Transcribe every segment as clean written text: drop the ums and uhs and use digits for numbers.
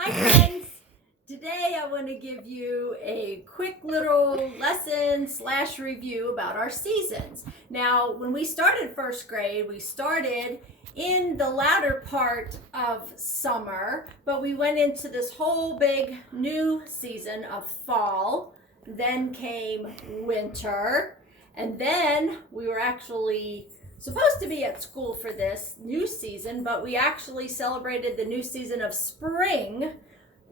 Hi friends! Today I want to give you a quick little lesson/review about our seasons. Now, when we started first grade, we started in the latter part of summer, but we went into this whole big new season of fall. Then came winter, and then we were actually supposed to be at school for this new season, but we actually celebrated the new season of spring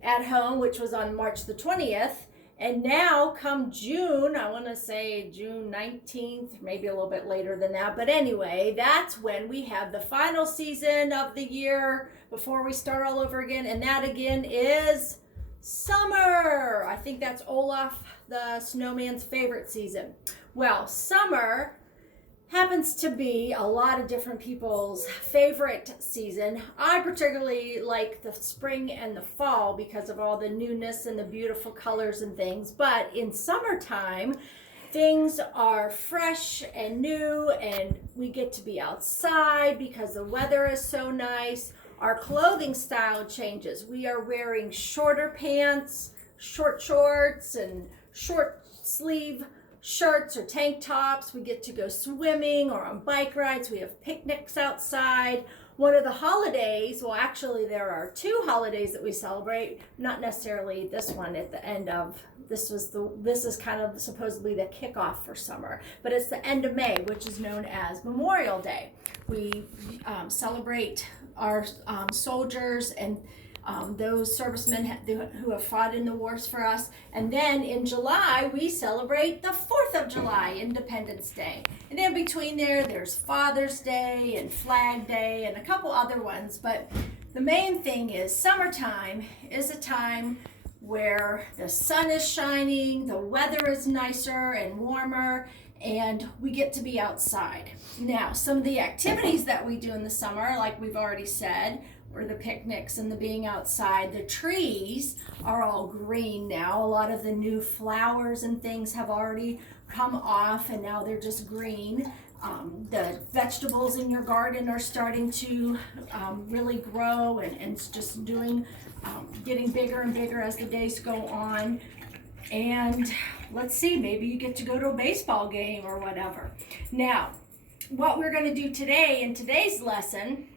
at home, which was on March the 20th. And now come June, I want to say June 19th, maybe a little bit later than that. But anyway, that's when we have the final season of the year before we start all over again. And that again is summer. I think that's Olaf the snowman's favorite season. Well, summer happens to be a lot of different people's favorite season. I particularly like the spring and the fall because of all the newness and the beautiful colors and things. But in summertime, things are fresh and new, and we get to be outside because the weather is so nice. Our clothing style changes. We are wearing shorter pants, short shorts, and short sleeve shirts or tank tops. We get to go swimming or on bike rides. We have picnics outside. One of the holidays, well, actually there are two holidays that we celebrate, not necessarily this one at the end of this is kind of supposedly the kickoff for summer, but it's the end of May, which is known as Memorial Day. We celebrate our soldiers and those servicemen who have fought in the wars for us. And then in July, we celebrate the 4th of July, Independence Day. And in between there's Father's Day and Flag Day and a couple other ones. But the main thing is summertime is a time where the sun is shining, the weather is nicer and warmer, and we get to be outside. Now, some of the activities that we do in the summer, like we've already said, or the picnics and the being outside. The trees are all green now. A lot of the new flowers and things have already come off, and now they're just green. The vegetables in your garden are starting to really grow and just getting bigger and bigger as the days go on. And let's see, maybe you get to go to a baseball game or whatever. Now, what we're going to do today in today's lesson,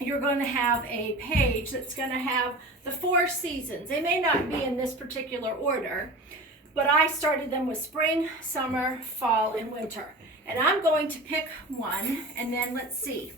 you're going to have a page that's going to have the 4 seasons. They may not be in this particular order, but I started them with spring, summer, fall, and winter. And I'm going to pick one, and then let's see.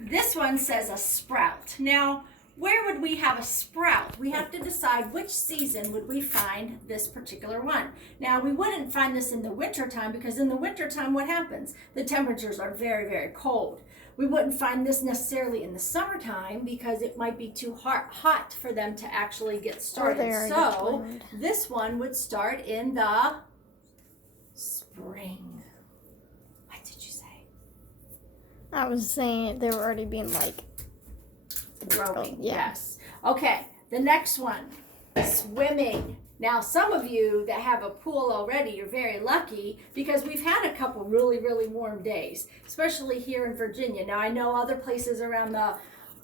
This one says a sprout. Now, where would we have a sprout? We have to decide which season would we find this particular one. Now, we wouldn't find this in the wintertime because in the wintertime, what happens? The temperatures are very, very cold. We wouldn't find this necessarily in the summertime because it might be too hot for them to actually get started. So this one would start in the spring. What did you say? I was saying they were already being growing. Yeah. Yes. Okay, the next one, swimming. Now, some of you that have a pool already, you're very lucky because we've had a couple really, really warm days, especially here in Virginia. Now, I know other places around the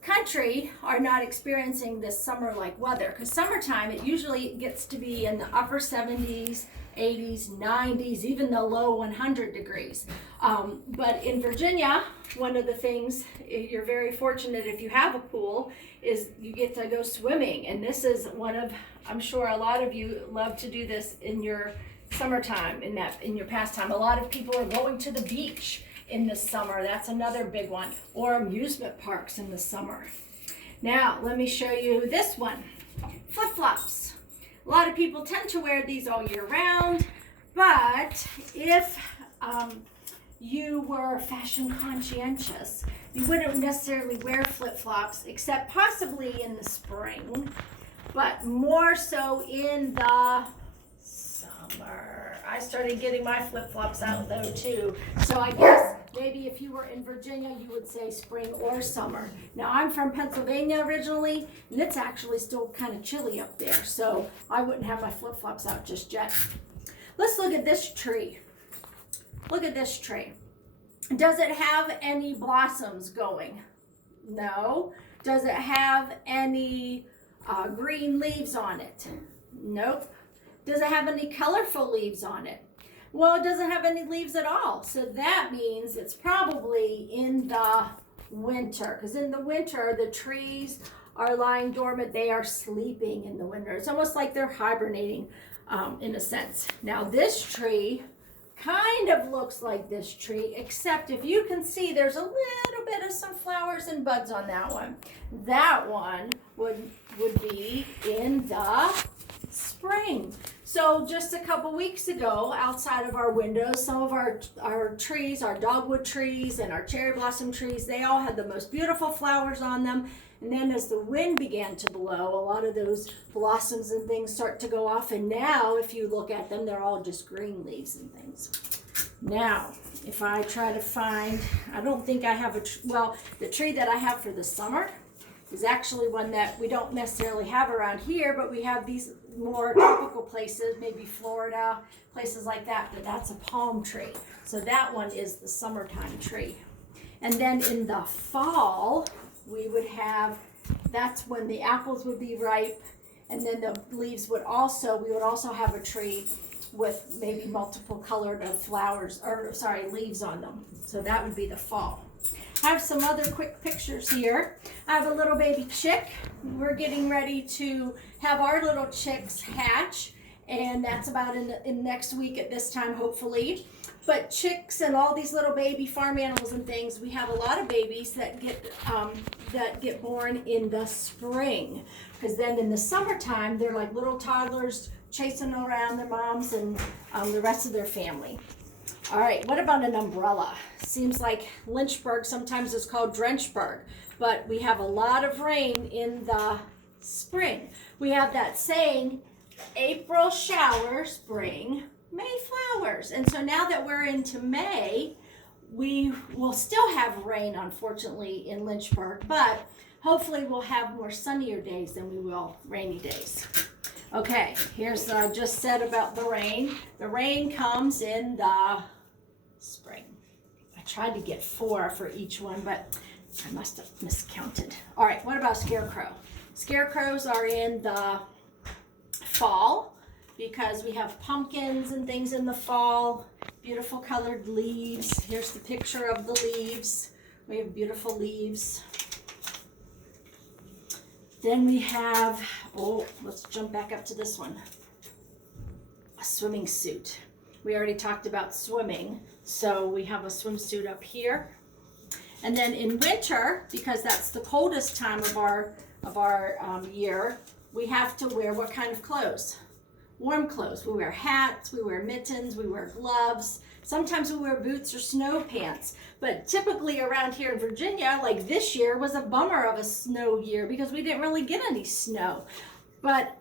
country are not experiencing this summer-like weather because summertime, it usually gets to be in the upper 70s, 80s, 90s, even the low 100 degrees. But in Virginia, one of the things, you're very fortunate if you have a pool, is you get to go swimming. And this is one of, I'm sure a lot of you love to do this in your summertime, in your pastime. A lot of people are going to the beach in the summer. That's another big one. Or amusement parks in the summer. Now, let me show you this one. Flip-flops. A lot of people tend to wear these all year round, but if you were fashion conscientious, you wouldn't necessarily wear flip-flops except possibly in the spring, but more so in the summer. I started getting my flip-flops out though too, so I guess maybe if you were in Virginia, you would say spring or summer. Now, I'm from Pennsylvania originally, and it's actually still kind of chilly up there, so I wouldn't have my flip-flops out just yet. Let's look at this tree. Look at this tree. Does it have any blossoms going? No. Does it have any green leaves on it? Nope. Does it have any colorful leaves on it? Well, it doesn't have any leaves at all. So that means it's probably in the winter, because in the winter, the trees are lying dormant. They are sleeping in the winter. It's almost like they're hibernating in a sense. Now this tree kind of looks like this tree, except if you can see, there's a little bit of some flowers and buds on that one. That one would be in the spring. So just a couple weeks ago, outside of our windows, some of our trees, our dogwood trees and our cherry blossom trees, they all had the most beautiful flowers on them. And then as the wind began to blow, a lot of those blossoms and things start to go off. And now, if you look at them, they're all just green leaves and things. Now, if I try to find, I don't think I have the tree that I have for the summer is actually one that we don't necessarily have around here, but we have these more tropical places, maybe Florida, places like that, but that's a palm tree. So that one is the summertime tree. And then in the fall, we would have, that's when the apples would be ripe, and then the leaves would also, we would also have a tree with maybe multiple colored leaves on them. So that would be the fall. I have some other quick pictures here. I have a little baby chick. We're getting ready to have our little chicks hatch, and that's about in next week at this time, hopefully. But chicks and all these little baby farm animals and things, we have a lot of babies that get born in the spring, because then in the summertime they're like little toddlers chasing around their moms and the rest of their family. All right, what about an umbrella? Seems like Lynchburg sometimes is called Drenchburg, but we have a lot of rain in the spring. We have that saying, April showers bring May flowers. And so now that we're into May, we will still have rain, unfortunately, in Lynchburg, but hopefully we'll have more sunnier days than we will rainy days. Okay, here's what I just said about the rain. The rain comes in the spring. I tried to get 4 for each one, but I must have miscounted. All right, what about scarecrow? Scarecrows are in the fall, because we have pumpkins and things in the fall, beautiful colored leaves. Here's the picture of the leaves. We have beautiful leaves. Then we have, let's jump back up to this one. A swimming suit. We already talked about swimming, so we have a swimsuit up here. And then in winter, because that's the coldest time of our year, we have to wear what kind of clothes? Warm clothes. We wear hats, we wear mittens, we wear gloves. Sometimes we wear boots or snow pants. But typically around here in Virginia, like this year was a bummer of a snow year because we didn't really get any snow. But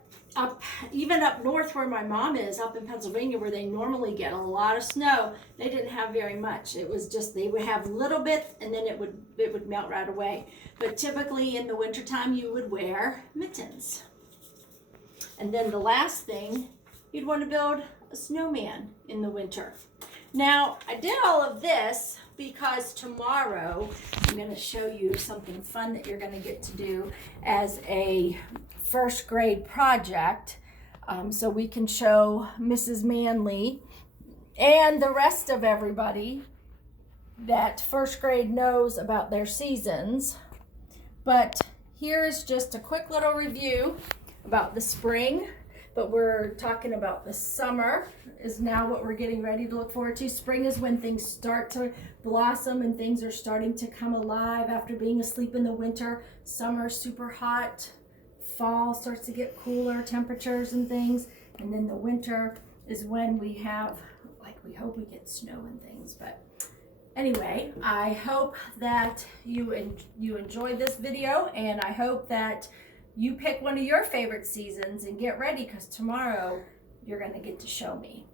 even up north where my mom is, up in Pennsylvania, where they normally get a lot of snow, they didn't have very much. It was just, they would have a little bit and then it would melt right away. But typically in the wintertime, you would wear mittens. And then the last thing, you'd want to build a snowman in the winter. Now, I did all of this because tomorrow I'm going to show you something fun that you're going to get to do as a first grade project, so we can show Mrs. Manley and the rest of everybody that first grade knows about their seasons. But here's just a quick little review about the spring, but we're talking about the summer is now what we're getting ready to look forward to. Spring is when things start to blossom and things are starting to come alive after being asleep in the winter. Summer super hot. Fall starts to get cooler temperatures and things, and then the winter is when we have, like, we hope we get snow and things. But anyway, I hope that you enjoyed this video, and I hope that you pick one of your favorite seasons and get ready, because tomorrow you're going to get to show me.